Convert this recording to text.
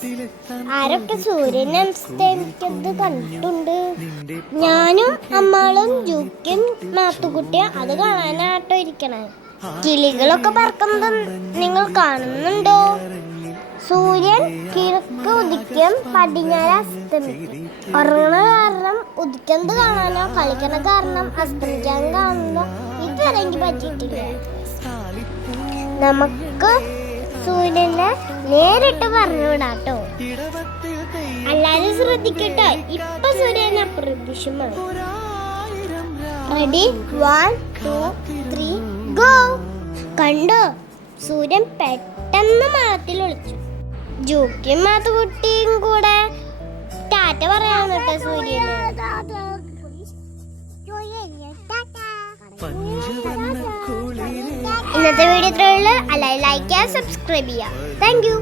Guys, ആരൊക്കെ സൂര്യനെ അസ്തമിക്കുന്നത് കണ്ടിട്ടുണ്ട്? ഞാനും അമ്മാളും ജൂക്കും മാത്തുക്കുട്ടിയും അത് കാണാനാട്ടോ ഇരിക്കണേ. കിളികളൊക്കെ പറക്കുന്നത് നിങ്ങൾ കാണുന്നുണ്ടോ? സൂര്യൻ കിഴക്ക് ഉദിക്കും, പടിഞ്ഞാറ് അസ്തമിക്കും. ഉറങ്ങണ കാരണം ഉദിക്കുന്നത് കാണാനോ കളിക്കണ കാരണം അസ്തമിക്കാൻ കാണുന്നോ ഇതുവരെ എനിക്ക് പറ്റിയിട്ടില്ല. നമുക്ക് സൂര്യനെ നേരിട്ട് പറഞ്ഞുവിടാട്ടോ. എല്ലാരും ശ്രദ്ധിക്കട്ടോ, ഇപ്പൊ സൂര്യൻ അപ്രത്യക്ഷമാണ്. Ready, 1 2 3 go. കണ്ടോ, സൂര്യൻ പെട്ടെന്ന് മാളത്തിൽ ഒളിച്ചു. ജൂക്കിയും മാത്തുക്കുട്ടിയും കൂടെ ടാറ്റ പറയാൻ കേട്ടോ സൂര്യന്. ഇന്നത്തെ വീഡിയോ ഇത്രയുള്ളൂ. ലൈക്ക് ചെയ്യുക, സബ്സ്ക്രൈബ് ചെയ്യുക. Thank you.